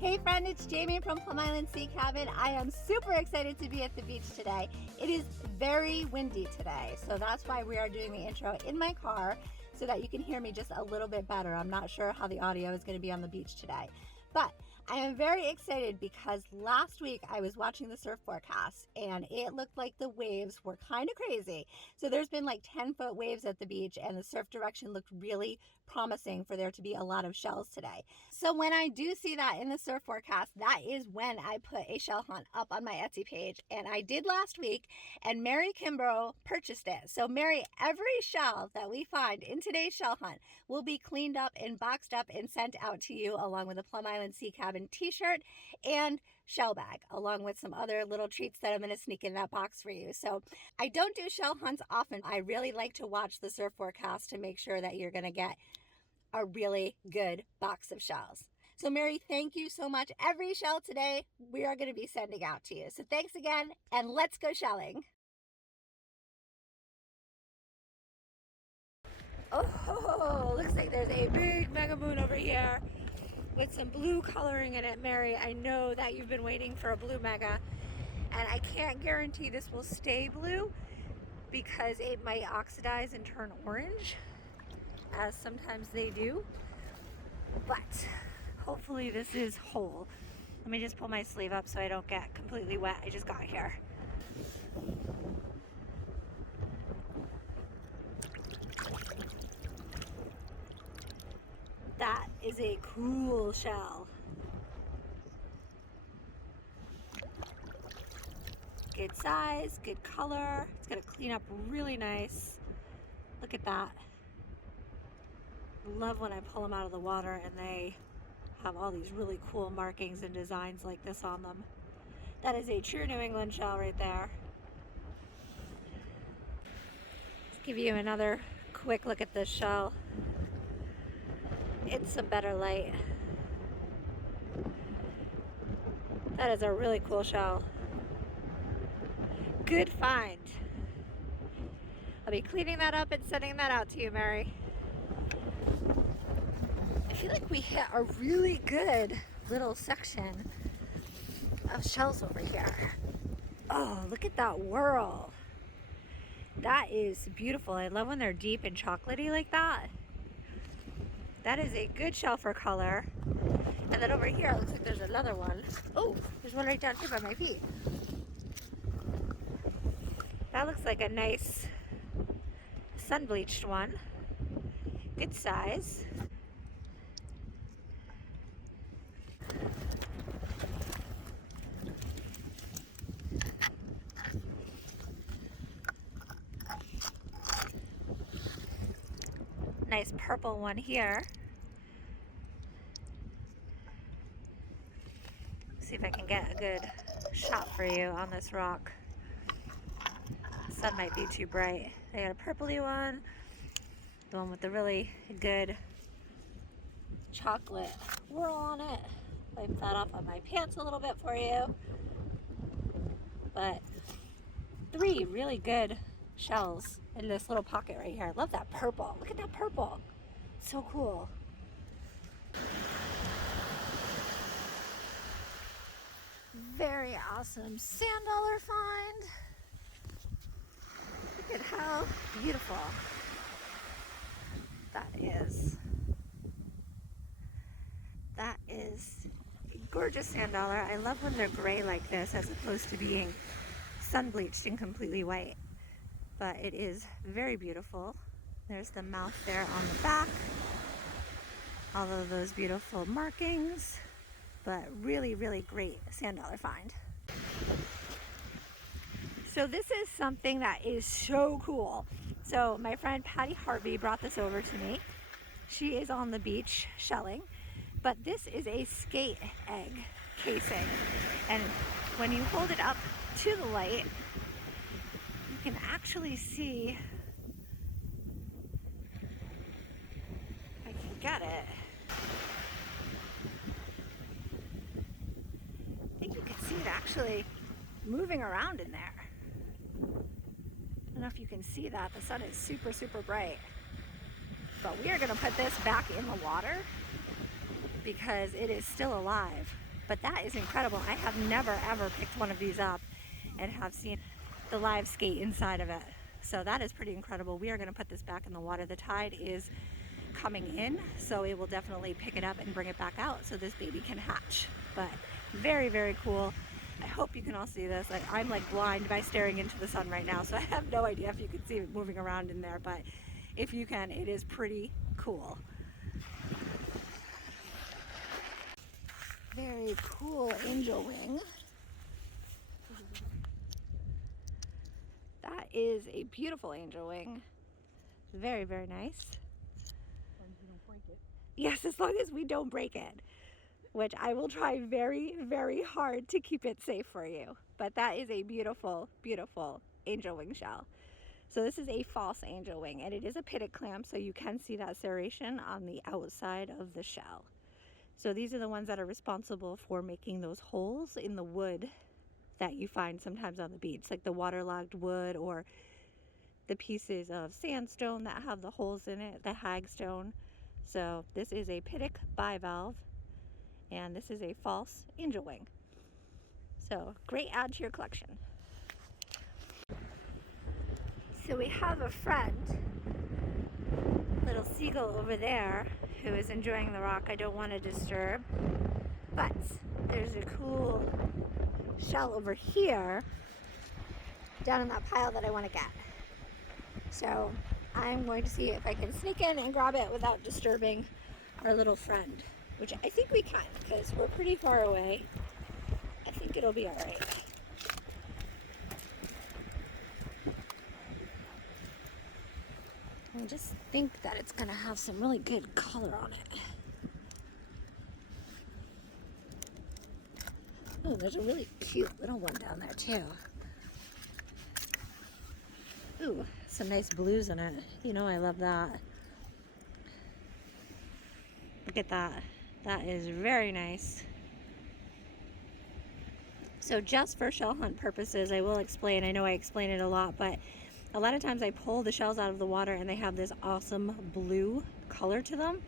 Hey friend, it's Jamie from Plum Island Sea Cabin. I am super excited to be at the beach today. It is very windy today, so that's why we are doing the intro in my car so that you can hear me just a little bit better. I'm not sure how the audio is going to be on the beach today, but I am very excited because last week I was watching the surf forecast and it looked like the waves were kind of crazy. So there's been like 10-foot waves at the beach and the surf direction looked really promising for there to be a lot of shells today. So when I do see that in the surf forecast, that is when I put a shell hunt up on my Etsy page. And I did last week and Mary Kimbrough purchased it. So Mary, every shell that we find in today's shell hunt will be cleaned up and boxed up and sent out to you along with a Plum Island Sea Cabin t-shirt and shell bag, along with some other little treats that I'm going to sneak in that box for you. So I don't do shell hunts often. I really like to watch the surf forecast to make sure that you're going to get a really good box of shells. So Mary, thank you so much. Every shell today we are going to be sending out to you. So thanks again, and let's go shelling. Oh, looks like there's a big mega moon over here with some blue coloring in it. Mary, I know that you've been waiting for a blue mega, and I can't guarantee this will stay blue because it might oxidize and turn orange, as sometimes they do, but hopefully this is whole. Let me just pull my sleeve up so I don't get completely wet. I just got here. That is a cool shell. Good size, good color. It's gonna clean up really nice. Look at that. Love when I pull them out of the water and they have all these really cool markings and designs like this on them. That is a true New England shell right there. Let's give you another quick look at this shell. It's some better light. That is a really cool shell. Good find. I'll be cleaning that up and sending that out to you, Mary. I feel like we hit a really good little section of shells over here. Oh, look at that whirl. That is beautiful. I love when they're deep and chocolatey like that. That is a good shell for color. And then over here, it looks like there's another one. Oh, there's one right down here by my feet. That looks like a nice sun-bleached one. Good size. Nice purple one here. See if I can get a good shot for you on this rock. The sun might be too bright. They got a purpley one, the one with the really good chocolate whirl on it. Wipe that off on my pants a little bit for you. But 3 really good shells in this little pocket right here. I love that purple. Look at that purple. So cool. Very awesome sand dollar find. Look at how beautiful that is. That is a gorgeous sand dollar. I love when they're gray like this as opposed to being sun bleached and completely white. But it is very beautiful. There's the mouth there on the back. All of those beautiful markings. But really, really great sand dollar find. So this is something that is so cool. So my friend Patty Harvey brought this over to me. She is on the beach shelling. But this is a skate egg casing. And when you hold it up to the light, you can actually see, if I can get it, I think you can see it actually moving around in there. I don't know if you can see that. The sun is super, super bright. But we are going to put this back in the water because it is still alive. But that is incredible. I have never ever picked one of these up and have seen the live skate inside of it. So that is pretty incredible. We are going to put this back in the water. The tide is coming in, so it will definitely pick it up and bring it back out so this baby can hatch. But very, very cool. I hope you can all see this. I'm like blind by staring into the sun right now, so I have no idea if you can see it moving around in there, but if you can, it is pretty cool. Very cool angel wing. That is a beautiful angel wing. Very, very nice. As long as we don't break it. Yes, as long as we don't break it, which I will try very, very hard to keep it safe for you. But that is a beautiful, beautiful angel wing shell. So this is a false angel wing, and it is a pitted clam, so you can see that serration on the outside of the shell. So these are the ones that are responsible for making those holes in the wood that you find sometimes on the beach, like the waterlogged wood or the pieces of sandstone that have the holes in it, the hagstone. So this is a pitted bivalve, and this is a false angel wing. So great add to your collection. So we have a friend, little seagull over there, who is enjoying the rock. I don't want to disturb, but there's a cool shell over here down in that pile that I want to get. So I'm going to see if I can sneak in and grab it without disturbing our little friend, which I think we can because we're pretty far away. I think it'll be all right. I just think that it's going to have some really good color on it. Oh, there's a really cute little one down there too. Ooh, some nice blues in it. You know I love that. Look at that. That is very nice. So just for shell hunt purposes, I will explain, I know I explain it a lot, but a lot of times I pull the shells out of the water and they have this awesome blue color to them.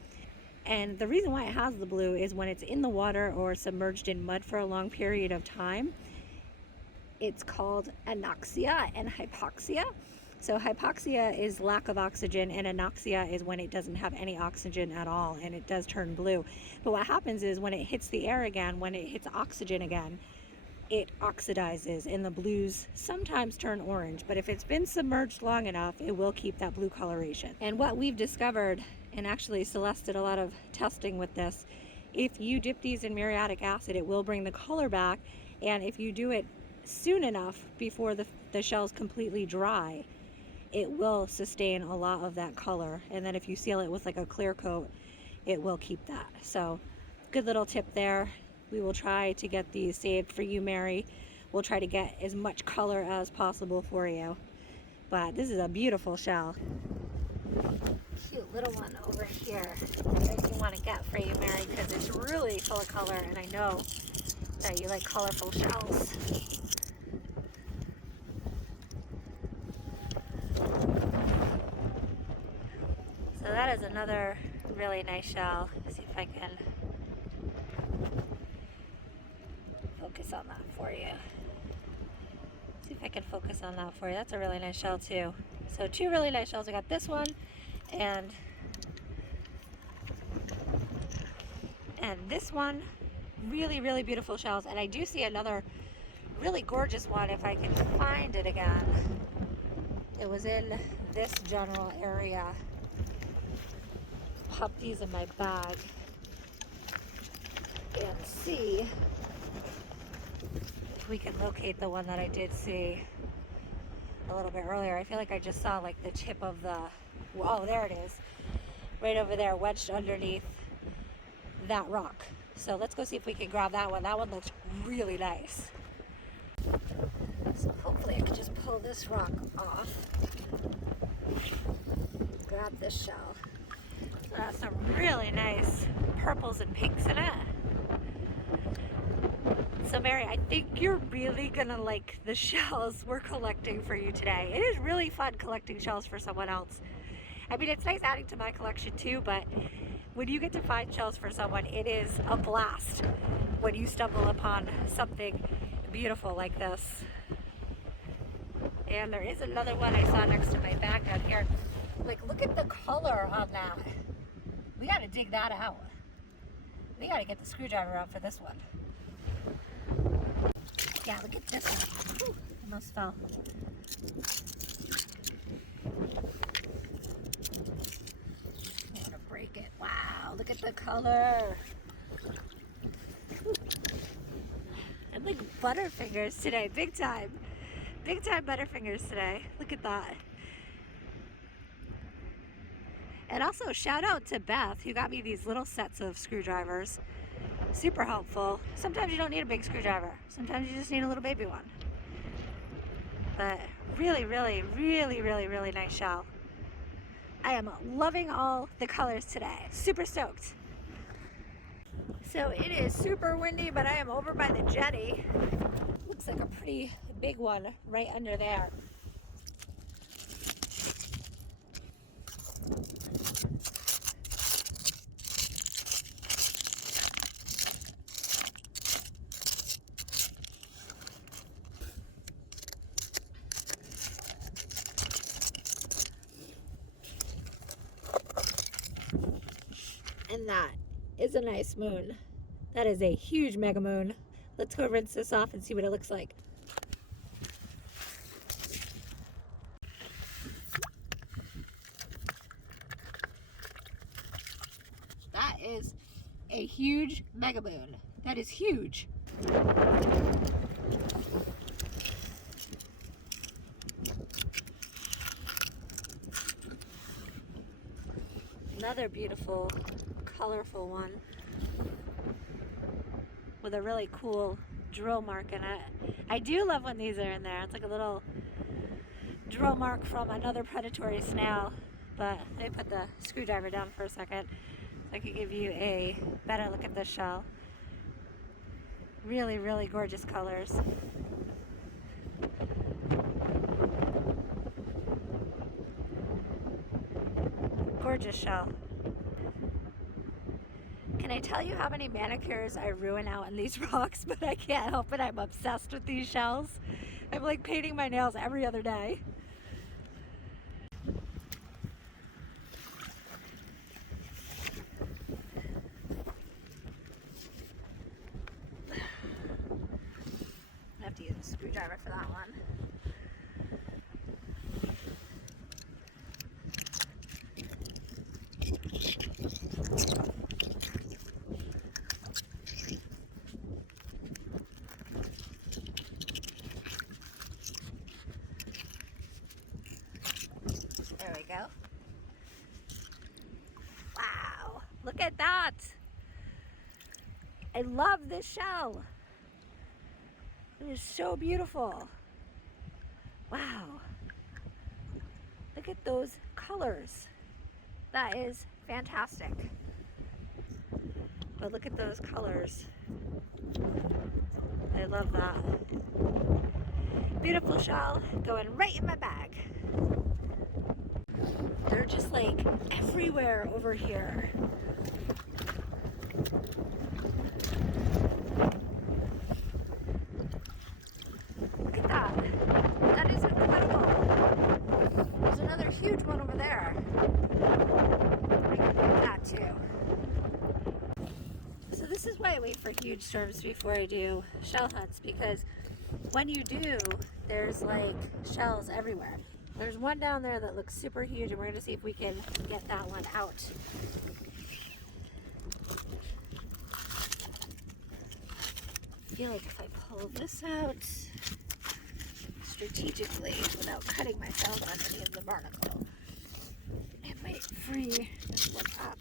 And the reason why it has the blue is when it's in the water or submerged in mud for a long period of time, it's called anoxia and hypoxia. So hypoxia is lack of oxygen, and anoxia is when it doesn't have any oxygen at all and it does turn blue. But what happens is when it hits the air again, when it hits oxygen again, it oxidizes and the blues sometimes turn orange. But if it's been submerged long enough, it will keep that blue coloration. And what we've discovered, and actually Celeste did a lot of testing with this, if you dip these in muriatic acid, it will bring the color back. And if you do it soon enough before the shell's completely dry, it will sustain a lot of that color. And then if you seal it with like a clear coat, it will keep that. So good little tip there. We will try to get these saved for you, Mary. We'll try to get as much color as possible for you. But this is a beautiful shell. Cute little one over here that you want to get for you, Mary, because it's really full of color, and I know that you like colorful shells. So that is another really nice shell. Let's see if I can focus on that for you. See if I can focus on that for you. That's a really nice shell too. So two really nice shells. I got this one and this one. Really, really beautiful shells. And I do see another really gorgeous one if I can find it again. It was in this general area. Pop these in my bag and see if we can locate the one that I did see a little bit earlier. I feel like I just saw like the tip of the, oh, there it is, right over there, wedged underneath that rock. So let's go see if we can grab that one. That one looks really nice. So hopefully I can just pull this rock off, grab this shell. So that's some really nice purples and pinks in it. So Mary, I think you're really gonna like the shells we're collecting for you today. It is really fun collecting shells for someone else. I mean, it's nice adding to my collection too, but when you get to find shells for someone, it is a blast when you stumble upon something beautiful like this. And there is another one I saw next to my bag down here. Like, look at the color on that. We gotta dig that out. We gotta get the screwdriver out for this one. Yeah, look at this one. Whew, almost fell. I wanna break it. Wow, look at the color. I'm like Butterfingers today, big time. Big time Butterfingers today. Look at that. And also shout out to Beth, who got me these little sets of screwdrivers. Super helpful. Sometimes you don't need a big screwdriver. Sometimes you just need a little baby one. But really, really, really, really, really nice shell. I am loving all the colors today. Super stoked. So it is super windy, but I am over by the jetty. Looks like a pretty big one right under there. And that is a nice moon. That is a huge mega moon. Let's go rinse this off and see what it looks like. That is a huge mega moon. That is huge. Another beautiful, colorful one with a really cool drill mark in it. I do love when these are in there. It's like a little drill mark from another predatory snail. But let me put the screwdriver down for a second so I can give you a better look at this shell. Really, really gorgeous colors. Gorgeous shell. Can I tell you how many manicures I ruin out in these rocks? But I can't help it. I'm obsessed with these shells. I'm like painting my nails every other day. I have to use a screwdriver for that one. There we go. Wow, look at that. I love this shell. It is so beautiful. Wow. Look at those colors. That is fantastic. But look at those colors. I love that. Beautiful shell going right in my bag. They're just like everywhere over here. Look at that. That is incredible. There's another huge one over there. I can put that too. So this is why I wait for huge storms before I do shell hunts, because when you do, there's like shells everywhere. There's one down there that looks super huge, and we're gonna see if we can get that one out. I feel like if I pull this out strategically without cutting myself on any of the barnacle, it might free this one up,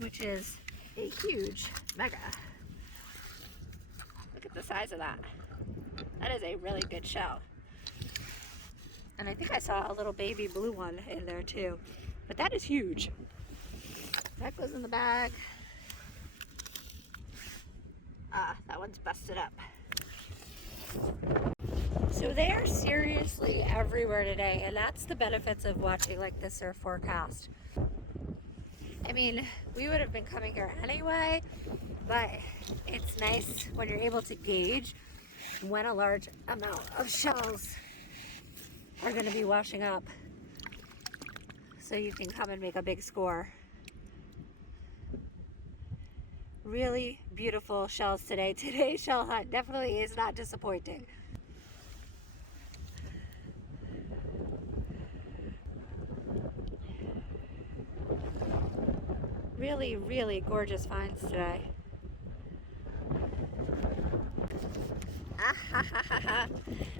which is a huge mega. Look at the size of that. That is a really good shell. And I think I saw a little baby blue one in there too. But that is huge. That goes in the bag. Ah, that one's busted up. So they are seriously everywhere today, and that's the benefits of watching like this surf forecast. I mean, we would have been coming here anyway, but it's nice when you're able to gauge when a large amount of shells are going to be washing up, so you can come and make a big score. Really beautiful shells today. Today's shell hunt definitely is not disappointing. Really, really gorgeous finds today.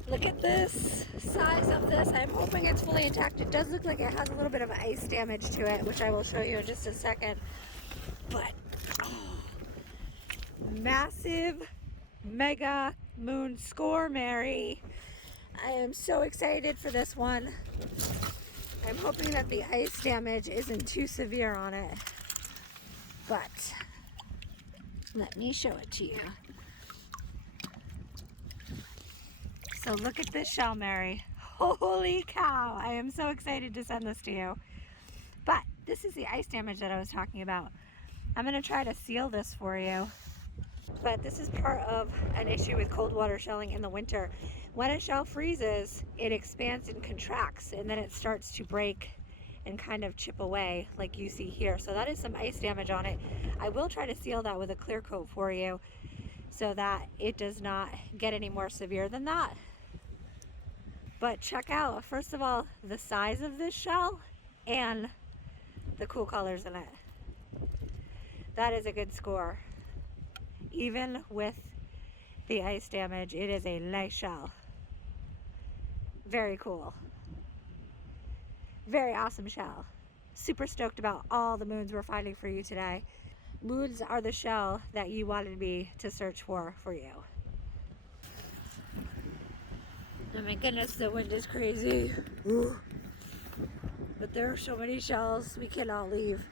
Look at this size of this. I'm hoping it's fully intact. It does look like it has a little bit of ice damage to it, which I will show you in just a second. But massive mega moon score, Mary. I am so excited for this one. I'm hoping that the ice damage isn't too severe on it, but let me show it to you. So look at this shell, Mary. Holy cow, I am so excited to send this to you. But this is the ice damage that I was talking about. I'm gonna try to seal this for you. But this is part of an issue with cold water shelling in the winter. When a shell freezes, it expands and contracts, and then it starts to break and kind of chip away like you see here. So that is some ice damage on it. I will try to seal that with a clear coat for you so that it does not get any more severe than that. But check out, first of all, the size of this shell and the cool colors in it. That is a good score. Even with the ice damage, it is a nice shell. Very cool. Very awesome shell. Super stoked about all the moons we're finding for you today. Moons are the shell that you wanted me to search for you. Oh my goodness, the wind is crazy. Ooh. But there are so many shells, we cannot leave.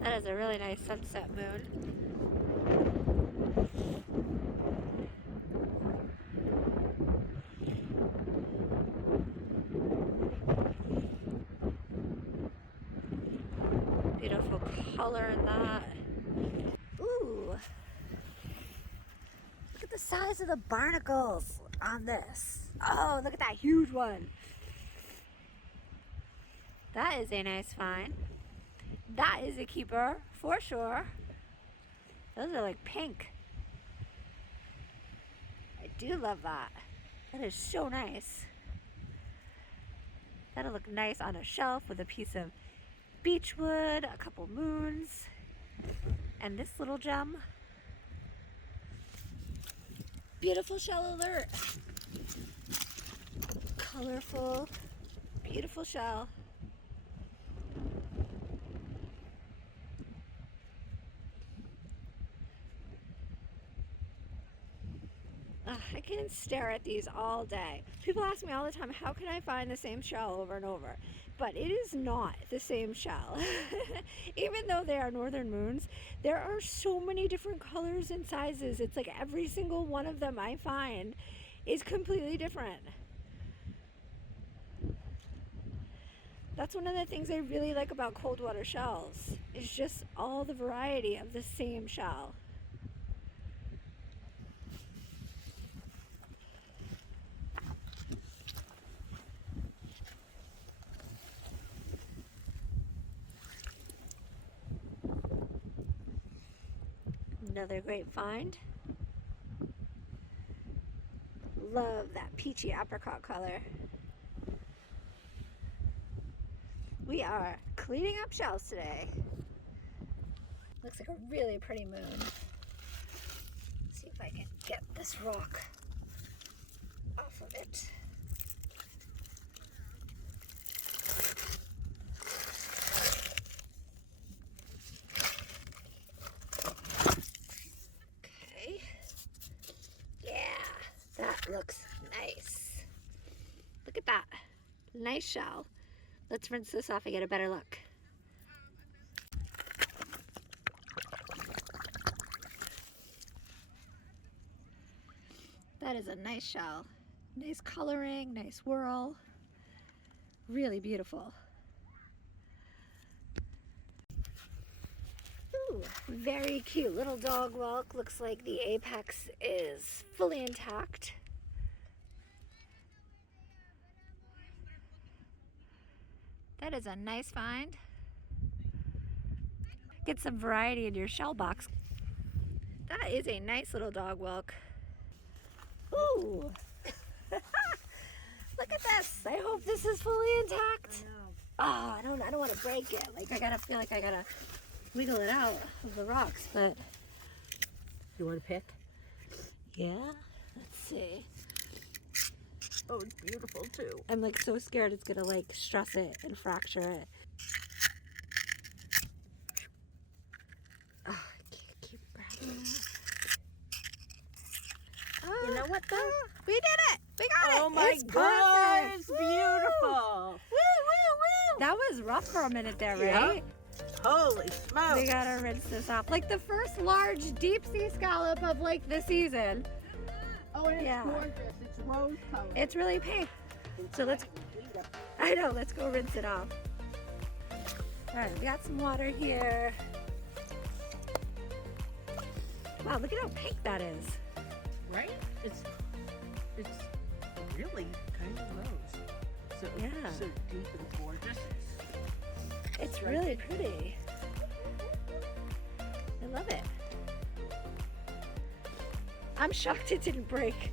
That is a really nice sunset moon. Beautiful color in that. Ooh. Look at the size of the barnacles on this. Oh, look at that huge one. That is a nice find. That is a keeper for sure. Those are like pink. I do love that. That is so nice. That'll look nice on a shelf with a piece of beechwood, a couple moons, and this little gem. Beautiful shell alert. Colorful, beautiful shell. I can stare at these all day. People ask me all the time, how can I find the same shell over and over? But it is not the same shell. Even though they are northern moons, there are so many different colors and sizes. It's like every single one of them I find is completely different. That's one of the things I really like about cold water shells, is just all the variety of the same shell. Another great find. Love that peachy apricot color. We are cleaning up shells today. Looks like a really pretty moon. Let's see if I can get this rock off of it. Okay. Yeah, that looks nice. Look at that. Nice shell. Let's rinse this off and get a better look. That is a nice shell. Nice coloring, nice whirl. Really beautiful. Ooh, very cute little dog walk. Looks like the apex is fully intact. That is a nice find. Get some variety in your shell box. That is a nice little dog walk. Ooh! Look at this. I hope this is fully intact. Oh, I don't want to break it. Like I feel like I gotta wiggle it out of the rocks, but You want to pick? yeah. Let's see. Oh, it's beautiful too. I'm like so scared it's gonna like stress it and fracture it. Oh, I can't keep grabbing it. Oh, You know what though? we did it! We got it! Oh my It's God, perfect. it's beautiful. Woo, woo, woo! That was rough for a minute there, Yeah. right? Holy smokes. We gotta rinse this off. Like the first large deep sea scallop of like the season. Oh, and it's Yeah. gorgeous. It's rose colored. It's really pink. So let's, I know, let's go rinse it off. All right, we got some water here. Wow, look at how pink that is. Right? It's really kind of rose. So Yeah. so deep and gorgeous. It's really pretty. I love it. I'm shocked it didn't break.